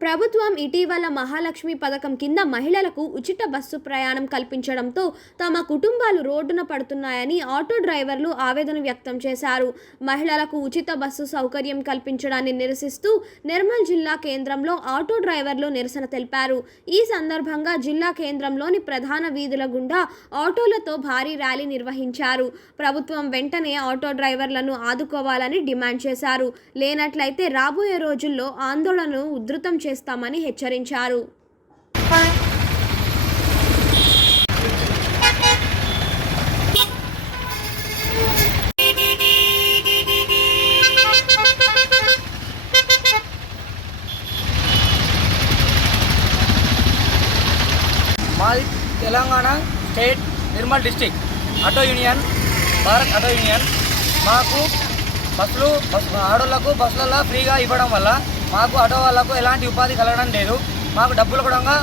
ప్రభుత్వం ఇటీవల మహాలక్ష్మి పథకం కింద మహిళలకు ఉచిత బస్సు ప్రయాణం కల్పించడంతో తమ కుటుంబాలు రోడ్డున పడుతున్నాయని ఆటో డ్రైవర్లు ఆవేదన వ్యక్తం చేశారు. మహిళలకు ఉచిత బస్సు సౌకర్యం కల్పించడాన్ని నిరసిస్తూ నిర్మల్ జిల్లా కేంద్రంలో ఆటో డ్రైవర్లు నిరసన తెలిపారు. ఈ సందర్భంగా జిల్లా కేంద్రంలోని ప్రధాన వీధుల గుండా ఆటోలతో భారీ ర్యాలీ నిర్వహించారు. ప్రభుత్వం వెంటనే ఆటో డ్రైవర్లను ఆదుకోవాలని డిమాండ్ చేశారు. లేనట్లయితే రాబోయే రోజుల్లో ఆందోళనను ఉధృతం చేస్తామని హెచ్చరించారు. మాది Telangana state Nirmal district auto union Bharat auto union. మాకు బస్సులు బస్ ఆడోళ్ళకు బస్సులలో ఫ్రీగా ఇవ్వడం వల్ల మాకు ఆటో వాళ్ళకు ఎలాంటి ఉపాధి కలగడం లేదు. మాకు డబ్బులు కూడా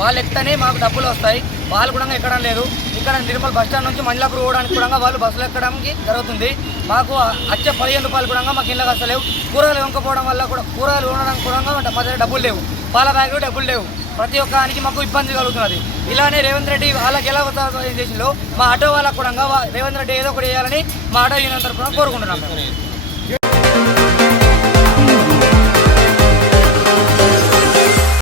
వాళ్ళు ఎక్కనే మాకు డబ్బులు వస్తాయి. వాళ్ళు కూడా ఎక్కడం లేదు. ఇక్కడ నిర్మల్ బస్ స్టాండ్ నుంచి మంజలాపూర్ పోవడానికి కూడా వాళ్ళు బస్సులు ఎక్కడానికి జరుగుతుంది. మాకు వచ్చే పదిహేను రూపాయలు కూడా మాకు ఇళ్ళకి వస్తలేవు కూరగాయలు వంకపోవడం వల్ల కూడా కూరగాయలు ఉండడానికి కూడా మా దగ్గర డబ్బులు లేవు. పాల బ్యాగులు డబ్బులు లేవు. ప్రతి ఒక్కరికి మాకు ఇబ్బంది కలుగుతున్నది. ఇలానే రేవంత్ రెడ్డి వాళ్ళకి ఎలా ఉత్తరప్రదేశ్లో మా ఆటో వాళ్ళకు కూడా రేవంత్ రెడ్డి ఏదో ఒకటి చేయాలని మా ఆటో యూనియన్ తరఫున కోరుకుంటున్నాం